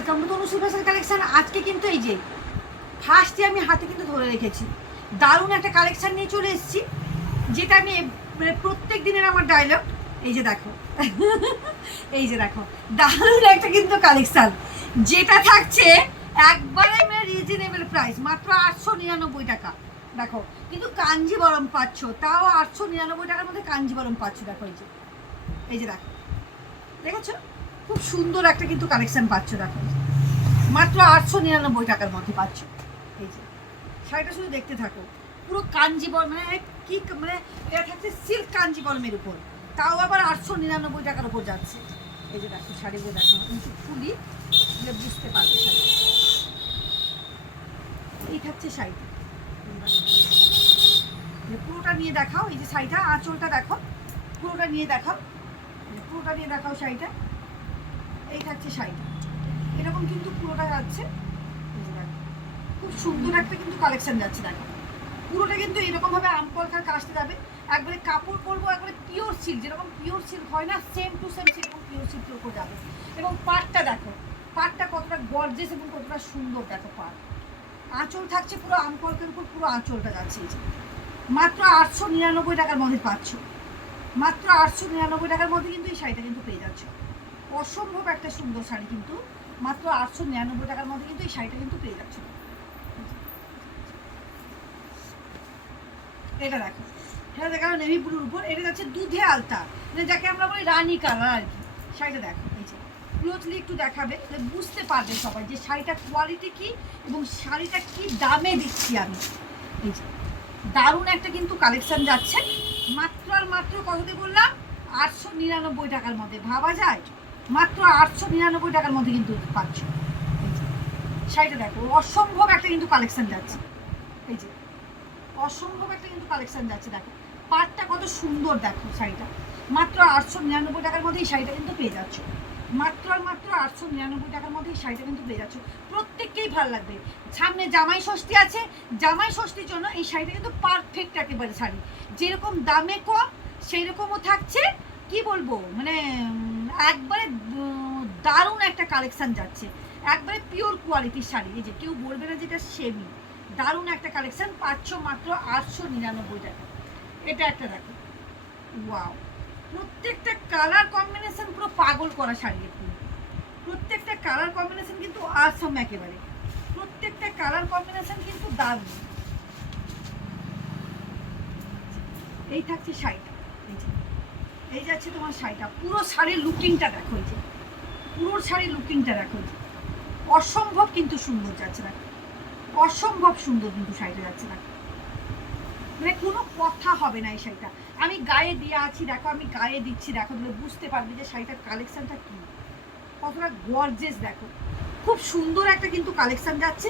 Welcome to Tanu superstar collection. আজকে কিন্তু এই যে ফার্স্টে আমি হাতে কিন্তু ধরে রেখেছি, দারুণ একটা কালেকশন নিয়ে চলে এসেছি, যেটা আমি প্রত্যেক দিনের আমার ডায়লগ। এই যে দেখো এই যে দেখো দারুণ একটা কিন্তু কালেকশন, যেটা থাকছে একবারে রিজনেবল প্রাইস, মাত্র 899 টাকা। দেখো কিন্তু কাঞ্জিবরম পাচ্ছ, তাও 899 টাকার মধ্যে কাঞ্জিবরম পাচ্ছ। দেখো এই যে দেখো, দেখেছো খুব সুন্দর একটা কিন্তু কালেকশন পাচ্ছ। দেখো মাত্র 899 টাকার মধ্যে পাচ্ছ। এই যে শাড়িটা শুধু দেখতে থাকো, পুরো কাঞ্জিবরম, মানে কি মানে এটা থাকছে সিল্ক কাঞ্জিবরমের উপর, তাও আবার 899 টাকার উপর যাচ্ছে। এই যে দেখো শাড়িগুলো দেখো, কিন্তু ফুলি বুঝতে পারবে শাড়ি। এই থাকছে শাড়িটা, পুরোটা নিয়ে দেখাও। এই যে শাড়িটা আঁচলটা দেখো, পুরোটা নিয়ে দেখাও, পুরোটা নিয়ে দেখাও শাড়িটা। এই থাকছে শাড়িটা, এরকম কিন্তু পুরোটা যাচ্ছে। খুব সুন্দর একটা কিন্তু কালেকশন যাচ্ছে। দেখো পুরোটা কিন্তু এরকমভাবে আমকলকার কাজটা যাবে, একবারে কাপড় পরবো একবারে পিওর সিল্ক, যেরকম পিওর সিল্ক হয় না, সেম টু সেম সেরকম পিওর সিল্কের উপর যাবে। এবং পাটটা দেখো, পাটটা কতটা গর্জিয়াস এবং কতটা সুন্দর। দেখো পাট, আঁচল থাকছে পুরো আমকলকের উপর, পুরো আঁচলটা যাচ্ছে। মাত্র 899 টাকার মধ্যে পাচ্ছ, মাত্র 899 টাকার মধ্যে কিন্তু এই শাড়িটা কিন্তু পেয়ে যাচ্ছ। অসম্ভব একটা সুন্দর শাড়ি, কিন্তু মাত্র 899 টাকার মধ্যে কিন্তু এই শাড়িটা কিন্তু পেয়ে যাচ্ছ। এটা দেখো, এটা দেখানো নেভি ব্লুর উপর, এটা যাচ্ছে দুধে আলতা, মানে যাকে আমরা বলি রানী কালার আর কি। শাড়িটা দেখো, এই যে ক্লোজলি একটু দেখাবে, বুঝতে পারবে সবাই যে শাড়িটার কোয়ালিটি কি এবং শাড়িটা কি দামে দিচ্ছি আমি। এই যে দারুণ একটা কিন্তু কালেকশন যাচ্ছে, মাত্র আর মাত্র কততে বললাম, 899 টাকার মধ্যে। ভাবা যায়, মাত্র 899 টাকার মধ্যে কিন্তু পাচ্ছ। শাড়িটা দেখো, অসম্ভব একটা কিন্তু কালেকশন যাচ্ছে। এই যে অসম্ভব একটা কিন্তু কালেকশন যাচ্ছে। দেখো পাটটা কত সুন্দর, দেখো শাড়িটা মাত্র 899 টাকার মধ্যে এই শাড়িটা কিন্তু পেয়ে যাচ্ছ। মাত্র আর মাত্র 899 টাকার মধ্যে এই শাড়িটা কিন্তু পেয়ে যাচ্ছ। প্রত্যেককেই ভালো লাগবে। সামনে জামাই ষষ্ঠী আছে, জামাই ষষ্ঠীর জন্য এই শাড়িটা কিন্তু পারফেক্ট একেবারে শাড়ি, যেরকম দামে কম সেই রকমও থাকছে। কি বলবো, মানে একবারে দারুণ একটা কালেকশন যাচ্ছে, একবারে পিওর কোয়ালিটির শাড়ি। এই যে কেউ বলবে না যেটা সেমি, দারুণ একটা কালেকশন পাচ্ছ মাত্র 899 টাকা। এটা একটা দেখো, ওয়াও, প্রত্যেকটা কালার কম্বিনেশন পুরো পাগল করা শাড়ি। প্রত্যেকটা কালার কম্বিনেশন কিন্তু আসাম একেবারে, প্রত্যেকটা কালার কম্বিনেশন কিন্তু দারুণ। এই থাকছে শাড়িটা, এই যাচ্ছে তোমার শাড়িটা, পুরো শাড়ির লুকিংটা দেখো। এই যে পুরো শাড়ির লুকিংটা দেখো, অসম্ভব কিন্তু সুন্দর যাচ্ছে। দেখো অসম্ভব সুন্দর কিন্তু শাড়িটা যাচ্ছে না, মানে কোনো কথা হবে না। এই শাড়িটা আমি গায়ে দিয়ে আছি, দেখো আমি গায়ে দিচ্ছি, দেখো তুমি বুঝতে পারবে যে শাড়িটার কালেকশনটা কি, কতটা গর্জিয়াস। দেখো খুব সুন্দর একটা কিন্তু কালেকশন যাচ্ছে,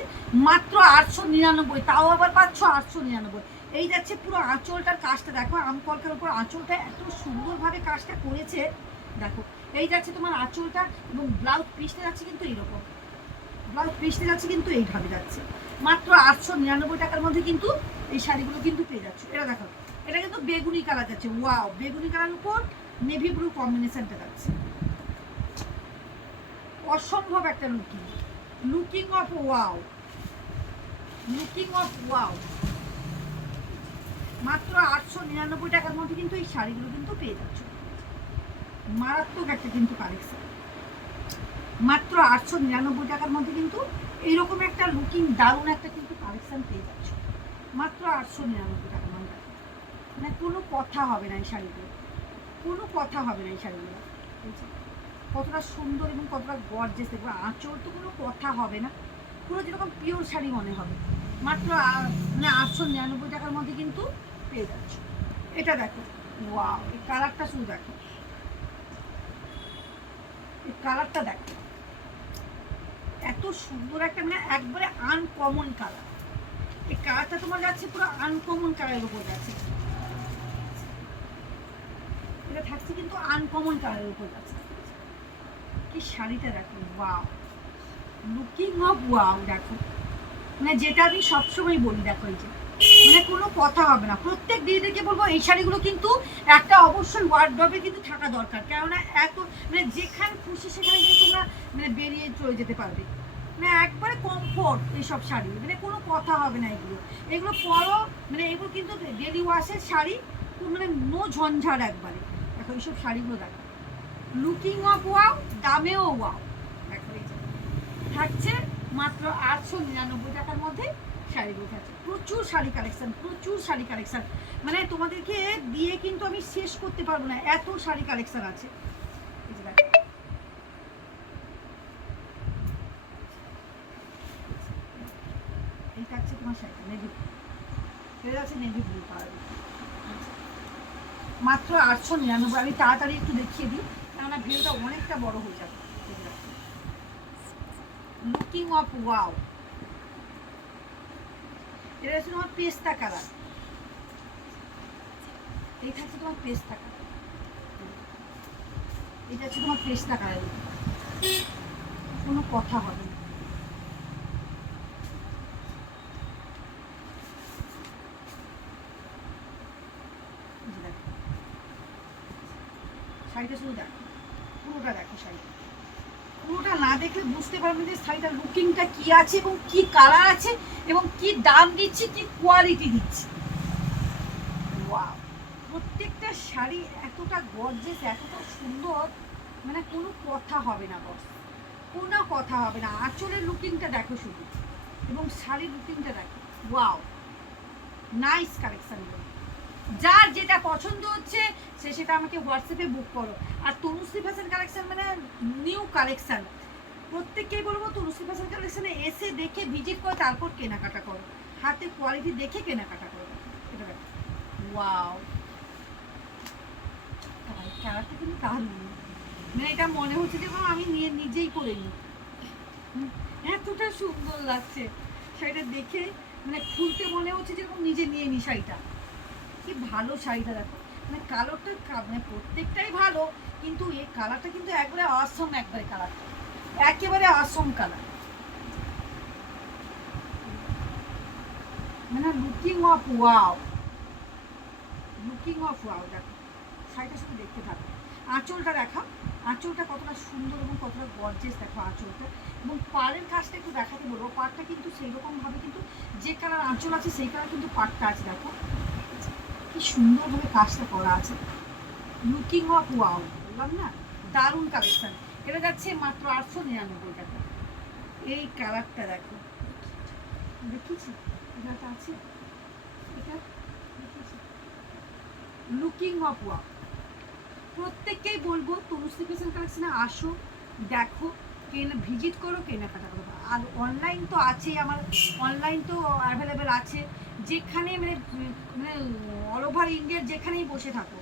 মাত্র 899, তাও আবার পাচ্ছ 899। এই যাচ্ছে পুরো আঁচলটার কাজটা দেখো, আমকলকার উপর আঁচলটা এত সুন্দরভাবে কাজটা করেছে। দেখো এই যাচ্ছে তোমার আঁচলটা, এবং ব্লাউজ পিসটা যাচ্ছে কিন্তু এইরকম, ব্লাউজ পিসটা যাচ্ছে কিন্তু এইভাবে যাচ্ছে। মাত্র 899 টাকার মধ্যে কিন্তু এই শাড়িগুলো কিন্তু পেয়ে যাচ্ছে। এটা দেখো, এটা কিন্তু বেগুনি কালার যাচ্ছে, ওয়াও, বেগুনি কালার উপর নেভি ব্লু কম্বিনেশনটা যাচ্ছে। অসম্ভব একটা looking, looking of wow, looking of wow. মাত্র 899 টাকার মধ্যে কিন্তু এই শাড়িগুলো কিন্তু পেয়ে যাচ্ছে। মারাত্মক একটা কিন্তু কালেকশন, মাত্র 899 টাকার মধ্যে কিন্তু এইরকম একটা লুকিং দারুণ একটা কিন্তু কালেকশন পেয়ে যাচ্ছ, মাত্র 899 টাকার মধ্যে। মানে কোনো কথা হবে না এই শাড়িগুলো, কোনো কথা হবে না এই শাড়িগুলো। কতটা সুন্দর এবং কতটা গর্জিয়াস, দেখবো আঁচল তো কোনো কথা হবে না, পুরো যেরকম পিওর শাড়ি মনে হবে। মাত্র মানে 899 টাকার মধ্যে কিন্তু পেয়ে যাচ্ছ। এটা দেখো, ওয়াও, এই কালারটা শুধু দেখো, এই কালারটা দেখো, এত সুন্দর একটা, মানে একবারে আনকমন কালার। এই কালারটা তোমার যাচ্ছে পুরো আনকমন কালারের উপর যাচ্ছে, এটা থাকছে কিন্তু আনকমন কালারের উপর যাচ্ছে। কি শাড়িটা দেখো, ওয়াও, লুকিং অফ ওয়াও। দেখো মানে যেটা আমি সবসময় বলি, দেখো এই যে মানে কোনো কথা হবে না। প্রত্যেক দিদিদেরকে বলবো এই শাড়িগুলো কিন্তু একটা অবশ্যই ওয়ার্ডরোবে কিন্তু থাকা দরকার, কেননা এত মানে যেখানে খুশি সেখানে কিন্তু তোমরা মানে বেরিয়ে চলে যেতে পারবে, মানে একবারে কমফোর্ট এইসব শাড়ি, মানে কোনো কথা হবে না। এগুলো এগুলো পরো, মানে এগুলো কিন্তু ডেলি ওয়াশের শাড়ি, মানে নো ঝঞ্ঝাট একবারে। দেখো এইসব শাড়িগুলো দেখো, লুকিং অফ ওয়াও, দামেও ওয়াও। দেখো এই যে থাকছে মাত্র 899 টাকার মধ্যে শাড়িগুলো থাকছে। প্রচুর শাড়ি কালেকশন, প্রচুর শাড়ি কালেকশন, মানে তোমাদেরকে দিয়ে কিন্তু আমি শেষ করতে পারবো না, এত শাড়ি কালেকশন আছে। এই যে দেখো, এই থাকছে তোমার শাড়িটা নেভি, এটা আছে নেভি ব্লু কালার, মাত্র 899। আমি তাড়াতাড়ি একটু দেখিয়ে দিই, কেননা ভিডিওটা অনেকটা বড় হয়ে যাবে। লুকিং অফ ওয়াও, এটা হচ্ছে তোমার পেস্তা কালার, এই থাকছে তোমার পেস্তা কালার, এটা হচ্ছে তোমার পেস্তা কালার, কোনো কথা হবে না। শাড়িটা শুধু দেখো, পুরোটা দেখো শাড়িটা, পুরোটা না দেখলে বুঝতে পারবে যে শাড়িটার লুকিংটা কি আছে এবং কি কালার আছে এবং কি দাম দিচ্ছি, কি কোয়ালিটি দিচ্ছি। ওয়াও, প্রত্যেকটা শাড়ি এতটা গর্জিয়াস, এতটা সুন্দর, মানে কোনো কথা হবে না বস, কোনো কথা হবে না। আঁচলের লুকিংটা দেখো শুধু, এবং শাড়ির লুকিংটা দেখো। Wow, nice collection. যার যেটা পছন্দ হচ্ছে সে সেটা আমাকে হোয়াটসঅ্যাপে বুক করো। আর তনুশ্রী ফ্যাশন কালেকশন মানে নিউ কালেকশন, প্রত্যেককেই বলবো তনুশ্রী ফ্যাশন কালেকশনে এসে দেখে ভিজিট করো, তারপর কেনাকাটা করো, হাতে কোয়ালিটি দেখে কেনাকাটা করো। এটা দেখো, ওয়াও, কালারটা কিন্তু দারুণ, মানে এটা মনে হচ্ছে যে আমি নিজেই করে নিই, এতটা সুন্দর লাগছে শাড়িটা দেখে, মানে খুলতে মনে হচ্ছে যেরকম নিজে নিয়ে নি শাড়িটা। কি ভালো শাড়িটা দেখো, মানে কালারটা মানে প্রত্যেকটাই ভালো, কিন্তু এই কালারটা কিন্তু একবারে অসম, একবারে কালারটা একেবারে অসম কালার, মানে looking of wow, looking of wow. দেখো শাড়িটা শুধু দেখতে থাকো, আঁচলটা দেখা, আঁচলটা কতটা সুন্দর এবং কতটা গর্জিয়াস দেখো আঁচলটা, এবং পাড়ের কাজটা একটু দেখাতে বলবো। পাড়টা কিন্তু সেই রকমভাবে কিন্তু যে কালার আঁচল আছে সেই কালার কিন্তু পাড়টা আছে, দেখো কি সুন্দরভাবে কাজটা করা আছে। লুকিং অফ ওয়াও বললাম না, দারুণ কালেকশন। এটা যাচ্ছে মাত্র 899 টাকা। এই কালারটা দেখো, দেখেছি এটা আছে, এটা দেখেছি, লুকিং অফ ওয়াও। প্রত্যেককেই বলবো তনুশ্রী ফ্যাশন কালেকশনে আসো, দেখো, ভিজিট করো, কেনাকাটা করো। আর অনলাইন তো আছেই, আমার অনলাইন তো অ্যাভেলেবেল আছে, যেখানে মানে মানে অল ওভার ইন্ডিয়ার যেখানেই বসে থাকো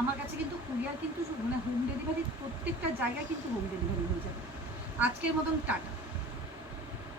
আমার কাছে কিন্তু কুরিয়ার কিন্তু মানে হোম ডেলিভারি, প্রত্যেকটা জায়গায় কিন্তু হোম ডেলিভারি হয়ে যাবে। আজকের মতন টাটা।